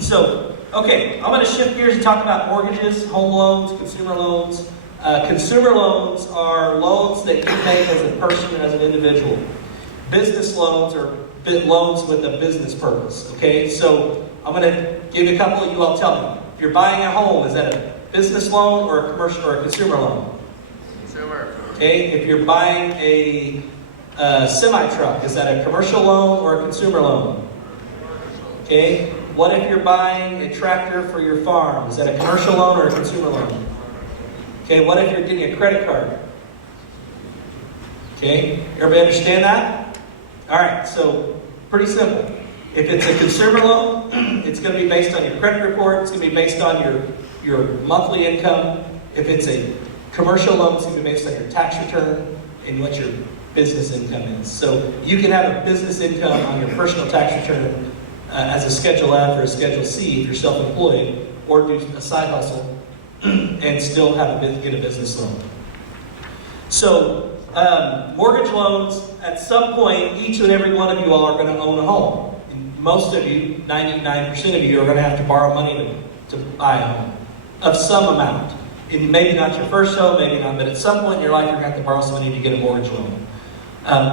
So, okay, I'm going to shift gears and talk about mortgages, home loans, consumer loans. Consumer loans are loans that you make as a person or as an individual. Business loans are loans with a business purpose. Okay, so I'm going to give you a couple. You all tell me. If you're buying a home, is that a business loan or a commercial or a consumer loan? Consumer. Okay, if you're buying a semi-truck, is that a commercial loan or a consumer loan? Okay, what if you're buying a tractor for your farm? Is that a commercial loan or a consumer loan? Okay, what if you're getting a credit card? Okay, everybody understand that? All right, so pretty simple. If it's a consumer loan, it's going to be based on your credit report. It's going to be based on your monthly income. If it's a commercial loan, it's going to be based on your tax return and what your business income is. So you can have a business income on your personal tax return as a Schedule F or a Schedule C if you're self-employed, or do a side hustle and still get a business loan. So mortgage loans, at some point, each and every one of you all are going to own a home. And most of you, 99% of you, are going to have to borrow money to buy a home of some amount. And maybe not your first home, maybe not, but at some point in your life, you're going to have to borrow some money to get a mortgage loan.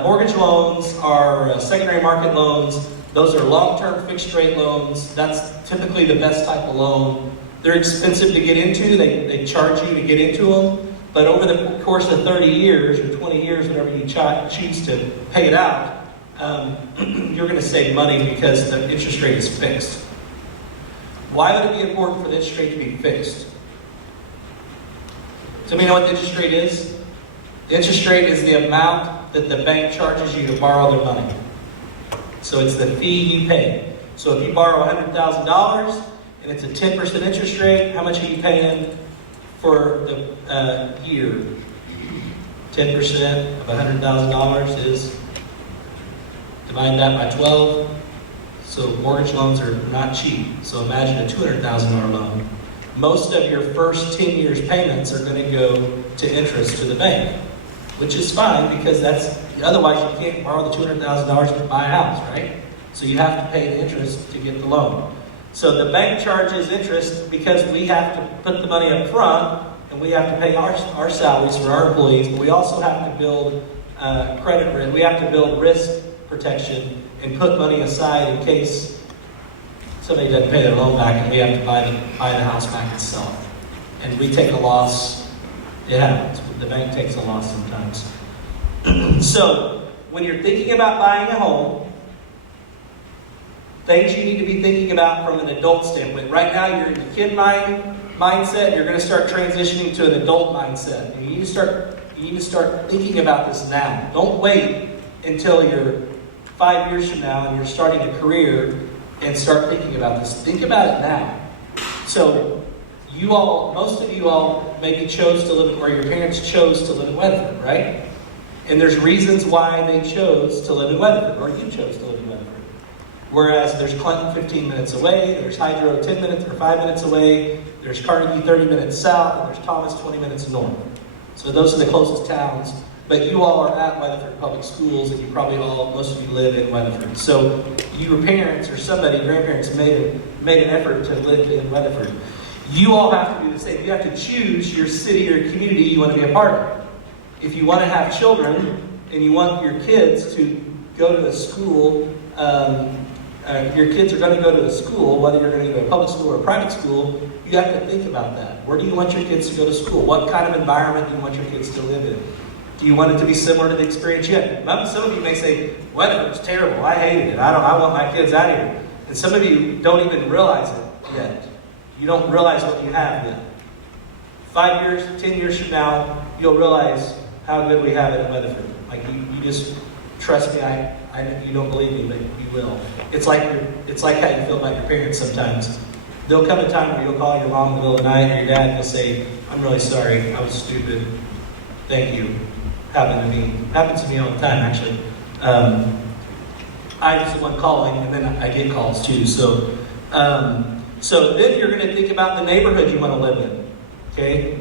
Mortgage loans are secondary market loans. Those are long-term fixed-rate loans. That's typically the best type of loan. They're expensive to get into. They charge you to get into them. But over the course of 30 years or 20 years, whatever you choose to pay it out, you're going to save money because the interest rate is fixed. Why would it be important for the interest rate to be fixed? Somebody know what the interest rate is? The interest rate is the amount that the bank charges you to borrow their money. So it's the fee you pay. So if you borrow $100,000 and it's a 10% interest rate, how much are you paying for the year? 10% of $100,000 is, divide that by 12. So mortgage loans are not cheap. So imagine a $200,000 loan. Most of your first 10 years payments are going to go to interest to the bank, which is fine because otherwise you can't borrow the $200,000 to buy a house, right? So you have to pay the interest to get the loan. So the bank charges interest because we have to put the money up front and we have to pay our salaries for our employees, but we also have to build credit risk. We have to build risk protection and put money aside in case somebody doesn't pay their loan back and we have to buy the house back itself. And we take a loss. It happens. The bank takes a loss sometimes. So when you're thinking about buying a home, things you need to be thinking about from an adult standpoint. Right now you're in the kid mindset. You're going to start transitioning to an adult mindset. And you need to start thinking about this now. Don't wait until you're 5 years from now and you're starting a career and start thinking about this. Think about it now. So most of you all maybe chose to live, or your parents chose to live in Weatherford, right? And there's reasons why they chose to live in Weatherford, or you chose to live in Weatherford. Whereas there's Clinton 15 minutes away, there's Hydro 10 minutes or 5 minutes away, there's Carnegie 30 minutes south, and there's Thomas 20 minutes north. So those are the closest towns. But you all are at Weatherford Public Schools, and most of you live in Weatherford. So your parents or grandparents made an effort to live in Weatherford. You all have to do the same. You have to choose your city or community you want to be a part of. If you want to have children and you want your kids to go to a school, your kids are going to go to a school, whether you're going to go to a public school or a private school, you have to think about that. Where do you want your kids to go to school? What kind of environment do you want your kids to live in? Do you want it to be similar to the experience you had? Some of you may say, Weatherford's terrible. I hated it. I want my kids out of here. And some of you don't even realize it yet. You don't realize what you have yet. 5 years, 10 years from now, you'll realize how good we have it in Weatherford. Like you just trust me. You don't believe me, but you will. It's like how you feel about your parents sometimes. There'll come a time where you'll call your mom in the middle of the night or your dad and you'll say, "I'm really sorry. I was stupid. Thank you." Happens to me all the time, actually. I was the one calling, and then I get calls too. So then you're going to think about the neighborhood you want to live in. Okay,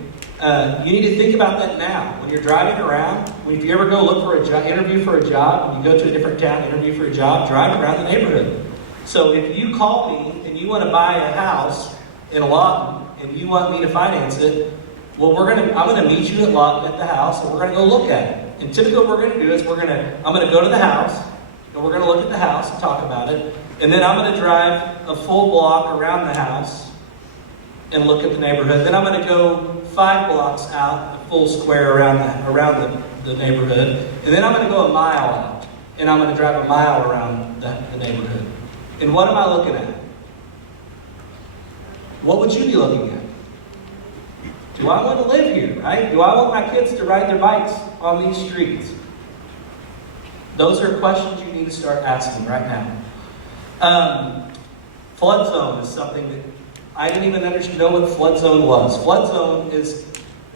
you need to think about that now. When you're driving around, if you ever go look for a job, interview for a job, when you go to a different town, interview for a job, drive around the neighborhood. So if you call me and you want to buy a house in Lawton and you want me to finance it, well, I'm going to meet you at Lawton at the house and we're going to go look at it. And typically what we're going to do is I'm going to go to the house and we're going to look at the house and talk about it. And then I'm going to drive a full block around the house and look at the neighborhood. Then I'm going to go 5 blocks out, a full square around the neighborhood. And then I'm going to go a mile out. And I'm going to drive a mile around the neighborhood. And what am I looking at? What would you be looking at? Do I want to live here, right? Do I want my kids to ride their bikes on these streets? Those are questions you need to start asking right now. Flood zone is something that I didn't even know what flood zone was. Flood zone is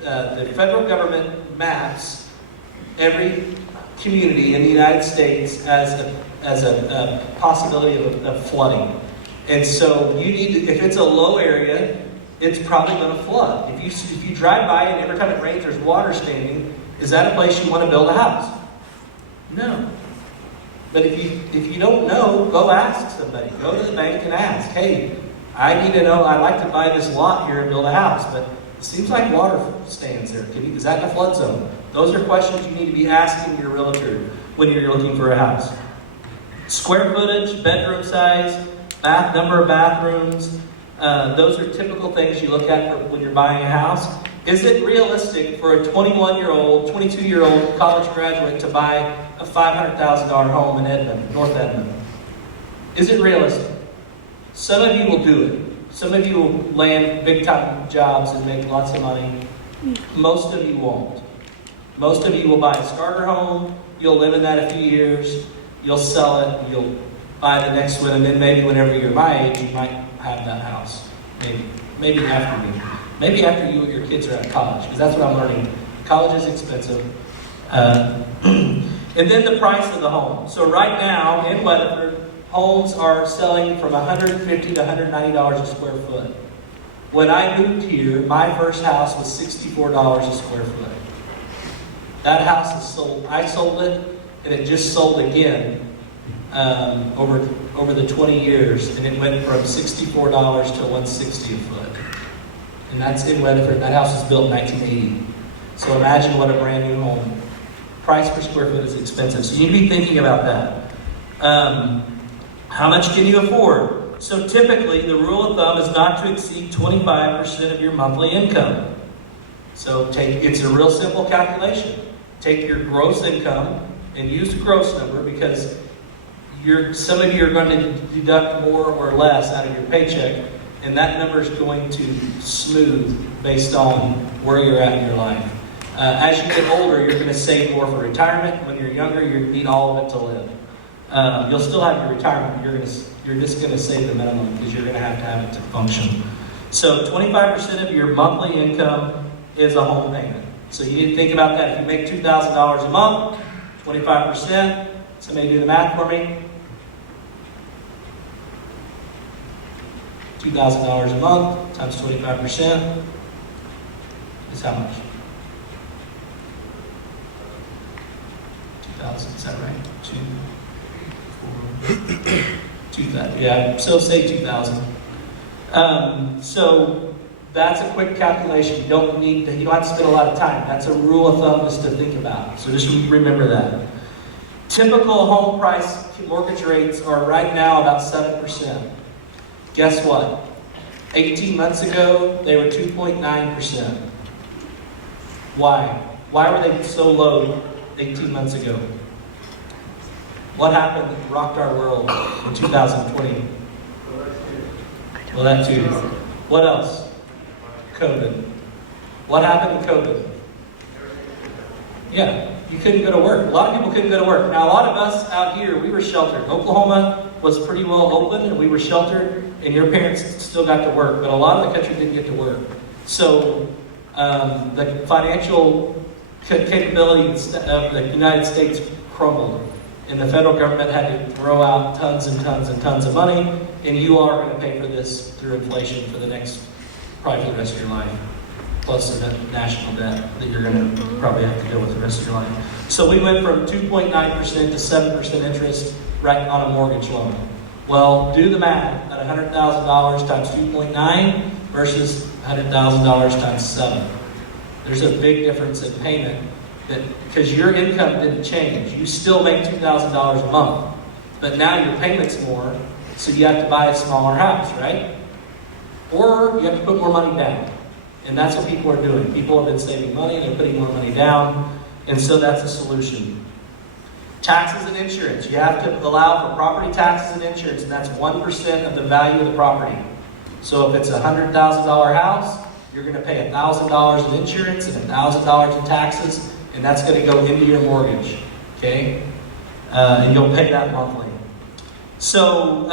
the federal government maps every community in the United States as a possibility of flooding. And so if it's a low area, it's probably going to flood. If you drive by and every time it rains there's water standing, is that a place you want to build a house? No. But if you don't know, go ask somebody. Go to the bank and ask, hey, I need to know, I'd like to buy this lot here and build a house, but it seems like water stands there. Is that in a flood zone? Those are questions you need to be asking your realtor when you're looking for a house. Square footage, bedroom size, number of bathrooms, those are typical things you look at when you're buying a house. Is it realistic for a 21-year-old, 22-year-old college graduate to buy a $500,000 home in Edmond, North Edmond? Is it realistic? Some of you will do it. Some of you will land big-time jobs and make lots of money. Most of you won't. Most of you will buy a starter home. You'll live in that a few years. You'll sell it. You'll buy the next one. And then maybe whenever you're my age, you might have that house. Maybe after me. Maybe after your kids are at college, because that's what I'm learning. College is expensive. And then the price of the home. So right now in Weatherford, homes are selling from $150 to $190 a square foot. When I moved here, my first house was $64 a square foot. That house is sold. I sold it, and it just sold again over the 20 years, and it went from $64 to $160 a foot. And that's in Weatherford. That house was built in 1980. So imagine what a brand new home. Price per square foot is expensive. So you need to be thinking about that. How much can you afford? So typically, the rule of thumb is not to exceed 25% of your monthly income. So it's a real simple calculation. Take your gross income and use the gross number, because some of you are going to deduct more or less out of your paycheck, and that number is going to smooth based on where you're at in your life. As you get older, you're going to save more for retirement. When you're younger, you need all of it to live. You'll still have your retirement. You're just going to save the minimum because you're going to have it to function. So 25% of your monthly income is a home payment. So you need to think about that. If you make $2,000 a month, 25%. Somebody do the math for me. $2,000 a month times 25% is how much? 2,000, is that right? 2,000. Yeah, so say 2,000. So that's a quick calculation. You don't have to spend a lot of time. That's a rule of thumb just to think about. So just remember that. Typical home price mortgage rates are right now about 7%. Guess what? 18 months ago, they were 2.9%. Why? Why were they so low 18 months ago? What happened that rocked our world in 2020? Well, that too. What else? COVID. What happened in COVID? Yeah, you couldn't go to work. A lot of people couldn't go to work. Now, a lot of us out here, we were sheltered. Oklahoma was pretty well open, and we were sheltered, and your parents still got to work, but a lot of the country didn't get to work. So the financial capability of the United States crumbled, and the federal government had to throw out tons and tons and tons of money, and you are going to pay for this through inflation for the next, probably for the rest of your life, plus the national debt that you're going to probably have to deal with the rest of your life. So we went from 2.9% to 7% interest right on a mortgage loan. Well, do the math at $100,000 times 2.9 versus $100,000 times 7. There's a big difference in payment because your income didn't change. You still make $2,000 a month, but now your payment's more, so you have to buy a smaller house, right? Or you have to put more money down. And that's what people are doing. People have been saving money, they're putting more money down, and so that's a solution. Taxes and insurance. You have to allow for property taxes and insurance, and that's 1% of the value of the property. So if it's a $100,000 house, you're going to pay $1,000 in insurance and $1,000 in taxes, and that's going to go into your mortgage. Okay? And you'll pay that monthly. So,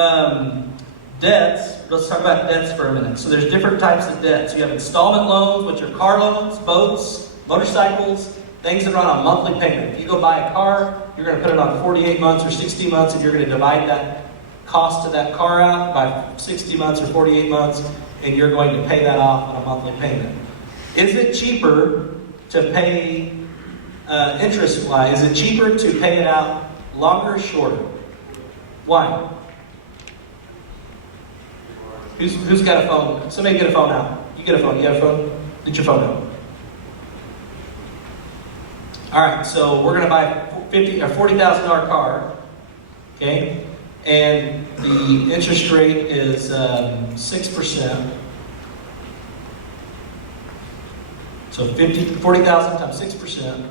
debts. Let's talk about debts for a minute. So there's different types of debts. You have installment loans, which are car loans, boats, motorcycles, things that run on monthly payment. If you go buy a car, you're going to put it on 48 months or 60 months, and you're going to divide that cost of that car out by 60 months or 48 months, and you're going to pay that off on a monthly payment. Is it cheaper to pay interest-wise? Is it cheaper to pay it out longer or shorter? Why? Who's got a phone? Somebody get a phone out. You get a phone. You got a phone? Get your phone out. All right, so we're going to buy a $40,000 car, okay? And the interest rate is 6%. So 40,000 times 6%.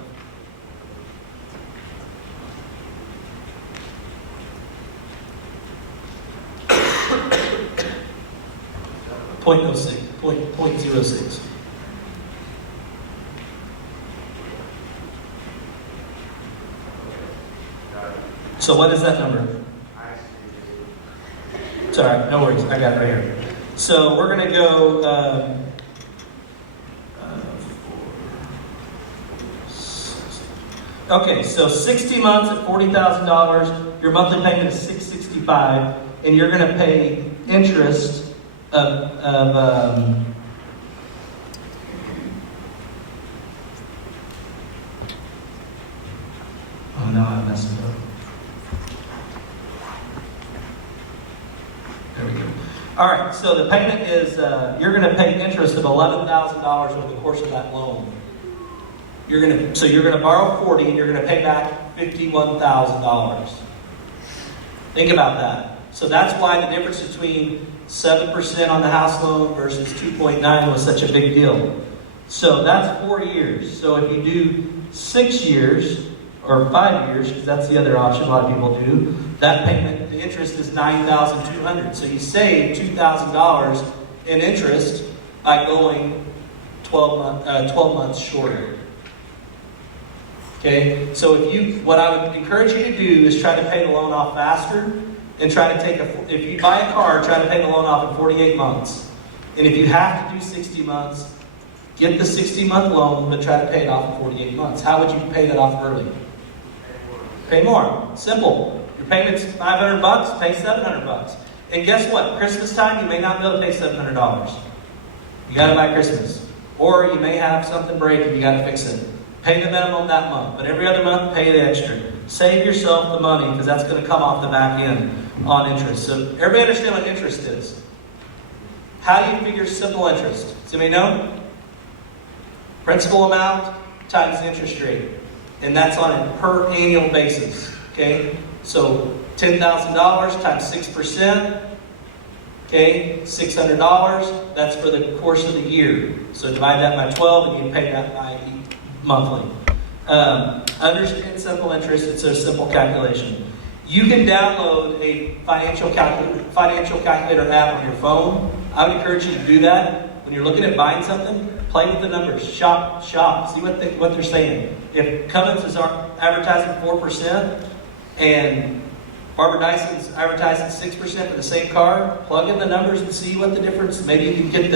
Point 06. So what is that number? It's all right, no worries. I got it right here. So we're going to go. Okay, so 60 months at $40,000. Your monthly payment is $665, and you're going to pay interest of oh no, I messed it up. There we go. All right, so the payment is you're going to pay interest of $11,000 over the course of that loan. You're going to borrow 40 and you're going to pay back $51,000. Think about that. So that's why the difference between 7% on the house loan versus 2.9 was such a big deal. So that's 4 years. So if you do 6 years or 5 years, because that's the other option a lot of people do, that payment, the interest is $9,200. So you save $2,000 in interest by going 12 months shorter. Okay, so what I would encourage you to do is try to pay the loan off faster, and try to if you buy a car, try to pay the loan off in 48 months. And if you have to do 60 months, get the 60-month loan, but try to pay it off in 48 months. How would you pay that off early? Pay more. Simple. Your payment's $500, pay $700. And guess what? Christmas time, you may not be able to pay $700. You got to buy Christmas. Or you may have something break and you got to fix it. Pay the minimum that month, but every other month, pay the extra. Save yourself the money, because that's going to come off the back end on interest. So everybody understand what interest is? How do you figure simple interest? Does anybody know? Principal amount times the interest rate. And that's on a per annual basis. Okay? So $10,000 times 6%. Okay? $600. That's for the course of the year. So divide that by 12 and you pay that by monthly. Understand simple interest. It's a simple calculation. You can download a financial calculator app on your phone. I would encourage you to do that. When you're looking at buying something, play with the numbers. Shop. See what they're saying. If Cummins is advertising 4% and Barbara Dyson's advertising 6% for the same car, plug in the numbers and see what the difference. Maybe you can get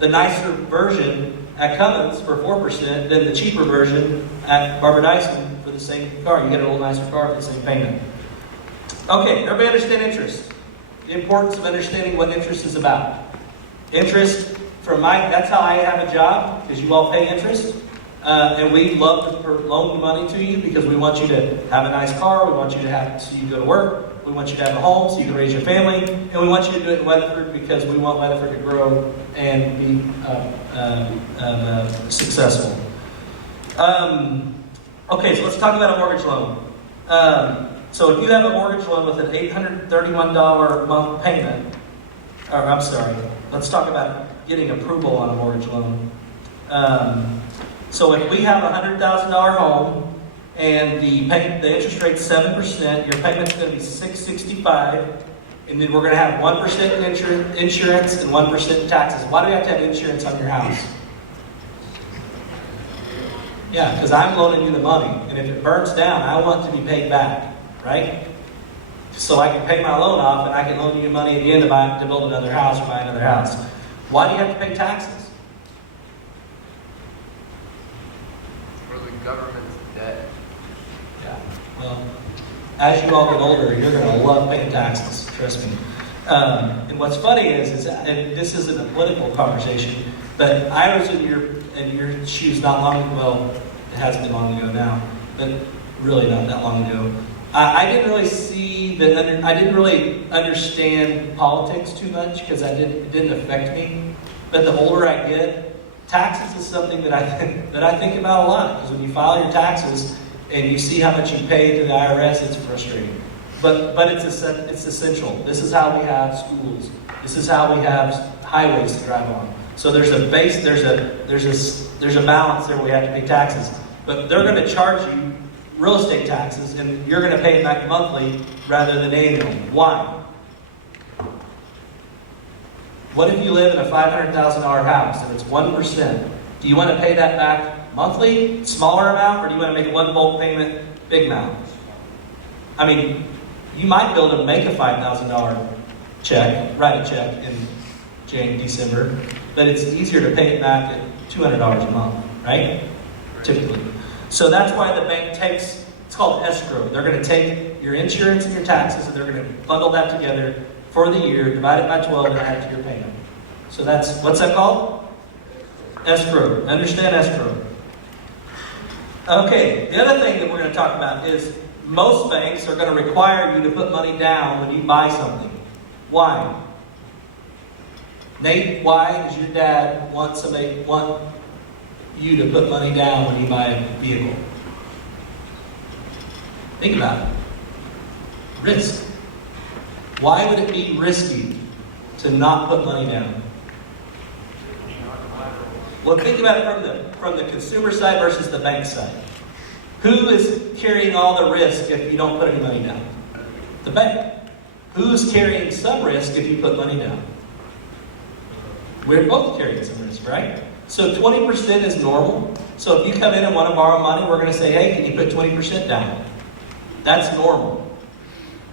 the nicer version at Cummins for 4% than the cheaper version at Barbara Dyson for the same car. You get a little nicer car for the same payment. Okay, everybody understand interest? The importance of understanding what interest is about. Interest, that's how I have a job, because you all pay interest. And we love to loan money to you because we want you to have a nice car. We want you to see you go to work. We want you to have a home so you can raise your family. And we want you to do it in Weatherford because we want Weatherford to grow and be successful. Okay, so let's talk about a mortgage loan. So if you have a mortgage loan with an $831 a month payment, let's talk about getting approval on a mortgage loan. So if we have a $100,000 home and the interest rate's 7%, your payment's going to be $665, and then we're going to have 1% insurance and 1% taxes. Why do we have to have insurance on your house? Yeah, because I'm loaning you the money, and if it burns down, I want to be paid back, right? So I can pay my loan off, and I can loan you money at the end to build another house or buy another house. Why do you have to pay taxes? For the government's debt. Yeah, well, as you all get older, you're going to love paying taxes, trust me. And what's funny is and this isn't a political conversation, but I was in your shoes not long ago. Well, it has been long ago now, but really not that long ago. I didn't really I didn't really understand politics too much because it didn't affect me. But the older I get, taxes is something that I think about a lot, because when you file your taxes and you see how much you pay to the IRS, it's frustrating. But it's essential. This is how we have schools. This is how we have highways to drive on. So there's a balance there where we have to pay taxes. But they're going to charge you real estate taxes, and you're going to pay it back monthly rather than annually. Why? What if you live in a $500,000 house and it's 1%? Do you want to pay that back monthly, smaller amount, or do you want to make one bulk payment, big amount? I mean, you might be able to make a $5,000 check, write a check in December, but it's easier to pay it back at $200 a month, right? Typically. So that's why the bank it's called escrow. They're going to take your insurance and your taxes, and they're going to bundle that together for the year, divide it by 12, and add it to your payment. So what's that called? Escrow. Understand escrow. Okay, the other thing that we're going to talk about is most banks are going to require you to put money down when you buy something. Why? Nate, why does your dad want you to put money down when you buy a vehicle? Think about it. Risk. Why would it be risky to not put money down? Well, think about it from the consumer side versus the bank side. Who is carrying all the risk if you don't put any money down? The bank. Who's carrying some risk if you put money down? We're both carrying some risk, right? So 20% is normal. So if you come in and want to borrow money, we're going to say, hey, can you put 20% down? That's normal.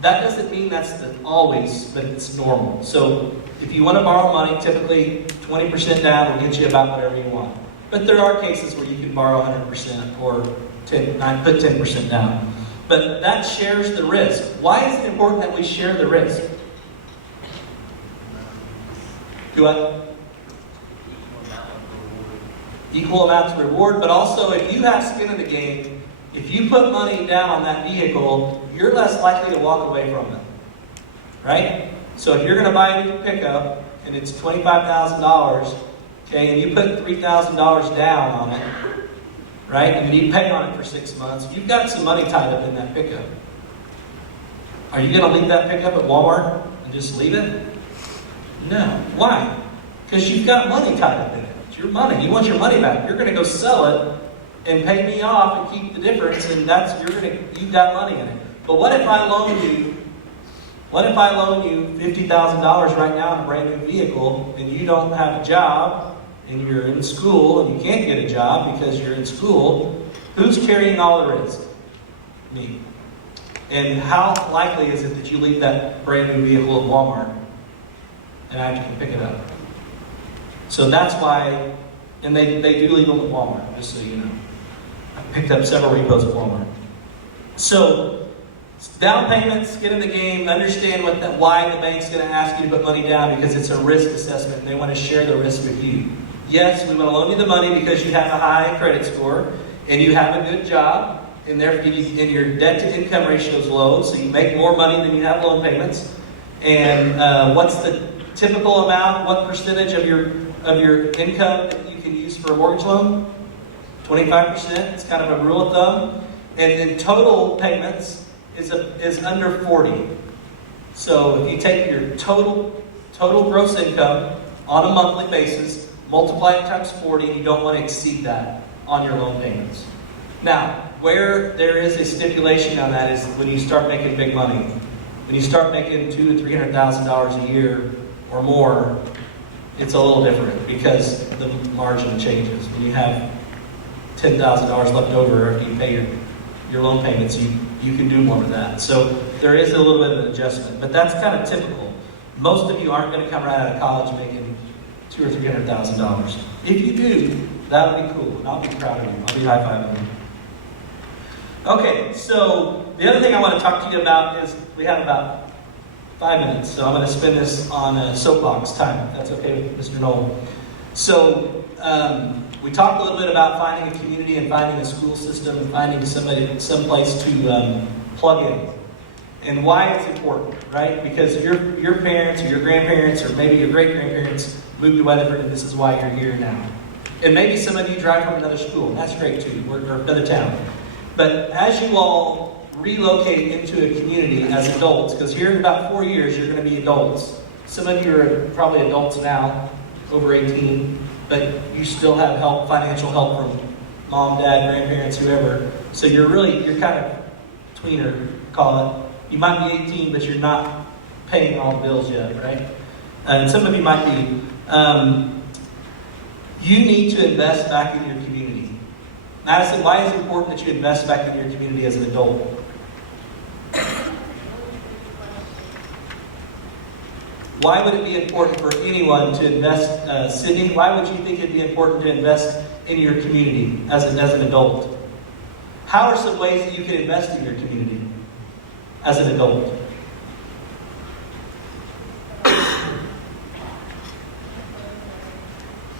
That doesn't mean that's always, but it's normal. So if you want to borrow money, typically 20% down will get you about whatever you want. But there are cases where you can borrow 100% or put 10% down. But that shares the risk. Why is it important that we share the risk? Do what? Equal amounts of reward, but also if you have skin in the game, if you put money down on that vehicle, you're less likely to walk away from it. Right? So if you're going to buy a new pickup and it's $25,000, okay, and you put $3,000 down on it, right, and you pay on it for 6 months, you've got some money tied up in that pickup. Are you going to leave that pickup at Walmart and just leave it? No. Why? Because you've got money tied up in it. It's your money. You want your money back. You're going to go sell it and pay me off and keep the difference, and you've got money in it. But what if I loan you $50,000 right now on a brand new vehicle, and you don't have a job, and you're in school, and you can't get a job because you're in school? Who's carrying all the risk? Me. And how likely is it that you leave that brand new vehicle at Walmart and I have to come pick it up? So that's why, and they do leave them at Walmart, just so you know. I picked up several repos at Walmart. So down payments, get in the game, understand why the bank's going to ask you to put money down, because it's a risk assessment and they want to share the risk with you. Yes, we want to loan you the money because you have a high credit score and you have a good job and your debt to income ratio is low, so you make more money than you have loan payments. And what's the typical amount? What percentage of your income that you can use for a mortgage loan? 25%. It's kind of a rule of thumb. And then total payments is under 40. So if you take your total gross income on a monthly basis, multiply it times 40, you don't want to exceed that on your loan payments. Now, where there is a stipulation on that is when you start making big money. When you start making $200,000 to $300,000 a year or more, it's a little different because the margin changes. When you have $10,000 left over after you pay your loan payments, you can do more with that. So there is a little bit of an adjustment, but that's kind of typical. Most of you aren't going to come right out of college making $200,000 or $300,000. If you do, that would be cool, and I'll be proud of you. I'll be high-fiving you. Okay, so the other thing I want to talk to you about is we have about 5 minutes, so I'm going to spend this on soapbox time. If that's okay with Mr. Noel. So we talked a little bit about finding a community and finding a school system and finding someplace to plug in. And why it's important, right? Because your parents or your grandparents or maybe your great-grandparents moved to Weatherford and this is why you're here now. And maybe some of you drive from another school. That's great too, or another town. But as you all relocate into a community as adults, because here in about 4 years you're going to be adults. Some of you are probably adults now, over 18, but you still have help, financial help from mom, dad, grandparents, whoever. So you're kind of tweener, call it. You might be 18, but you're not paying all the bills yet, right? And some of you might be. You need to invest back in your community. Madison, why is it important that you invest back in your community as an adult? Why would it be important for anyone to invest, Sydney, why would you think it'd be important to invest in your community as an adult? How are some ways that you can invest in your community as an adult?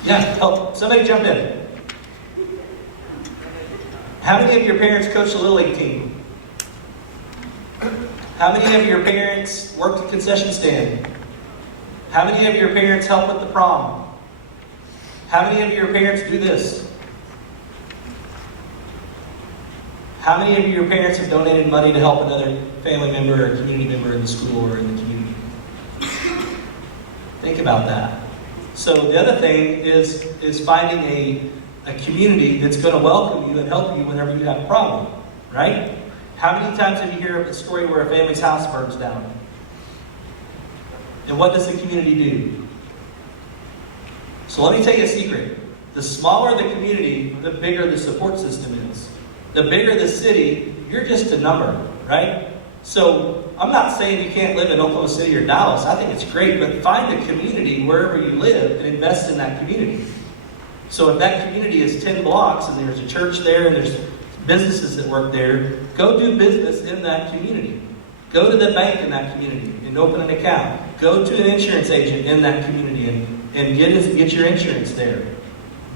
Yeah, help. Somebody jump in. How many of your parents coach the Little League team? How many of your parents work the concession stand? How many of your parents help with the prom? How many of your parents do this? How many of your parents have donated money to help another family member or community member in the school or in the community? Think about that. So the other thing is finding a community that's going to welcome you and help you whenever you have a problem, right? How many times have you heard of a story where a family's house burns down? And what does the community do? So let me tell you a secret. The smaller the community, the bigger the support system is. The bigger the city, you're just a number, right? So I'm not saying you can't live in Oklahoma City or Dallas. I think it's great, but find a community wherever you live and invest in that community. So if that community is 10 blocks and there's a church there and there's businesses that work there, go do business in that community. Go to the bank in that community and open an account. Go to an insurance agent in that community and get your insurance there.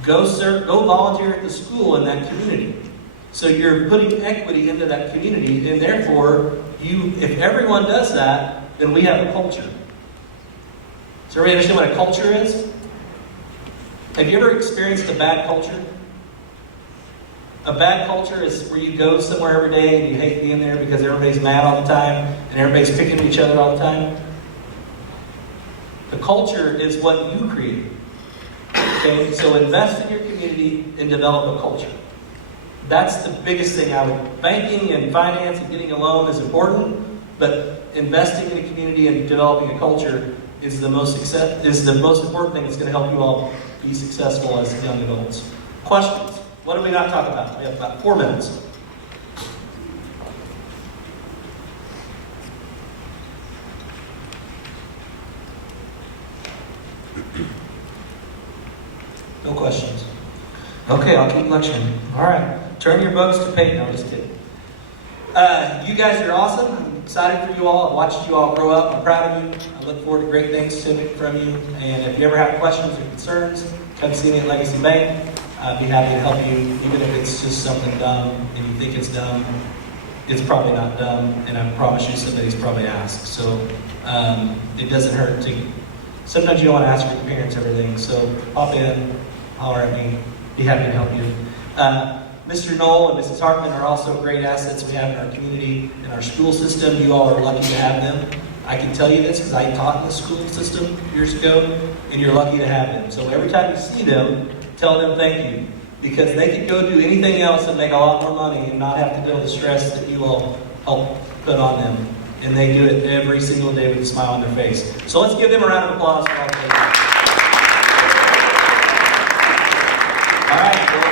Go volunteer at the school in that community. So you're putting equity into that community, and therefore, if everyone does that, then we have a culture. Does everybody understand what a culture is? Have you ever experienced a bad culture? A bad culture is where you go somewhere every day and you hate being there because everybody's mad all the time and everybody's picking at each other all the time. The culture is what you create. Okay, so invest in your community and develop a culture. That's the biggest thing banking and finance and getting a loan is important, but investing in a community and developing a culture is the most important thing that's going to help you all be successful as young adults. Questions? What did we not talk about? We have about 4 minutes. No questions. Okay, I'll keep lecturing. All right. Turn your books to paper. No, I'm just kidding. You guys are awesome. I'm excited for you all. I've watched you all grow up. I'm proud of you. I look forward to great things from you. And if you ever have questions or concerns, come see me at Legacy Bank. I'd be happy to help you, even if it's just something dumb and you think it's dumb. It's probably not dumb, and I promise you somebody's probably asked. So it doesn't hurt to. Sometimes you don't want to ask your parents everything, so pop in, holler at me, be happy to help you. Mr. Knoll and Mrs. Hartman are also great assets we have in our community, in our school system. You all are lucky to have them. I can tell you this because I taught in the school system years ago, and you're lucky to have them. So every time you see them, tell them thank you, because they could go do anything else and make a lot more money and not have to deal with the stress that you all help put on them. And they do it every single day with a smile on their face. So let's give them a round of applause for all they do. All right, well,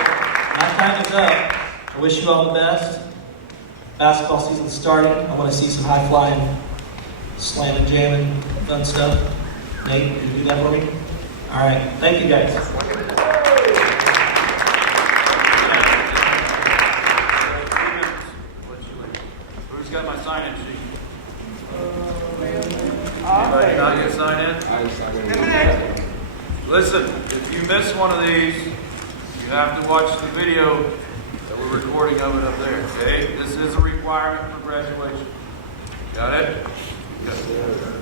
my time is up. I wish you all the best. Basketball season's starting. I want to see some high-flying, slamming, jamming, fun stuff. Nate, can you do that for me? All right, thank you guys. Who's got my sign-in sheet? Anybody not yet sign in? Listen, if you miss one of these, you have to watch the video that we're recording of it up there, okay? This is a requirement for graduation. Got it? Good.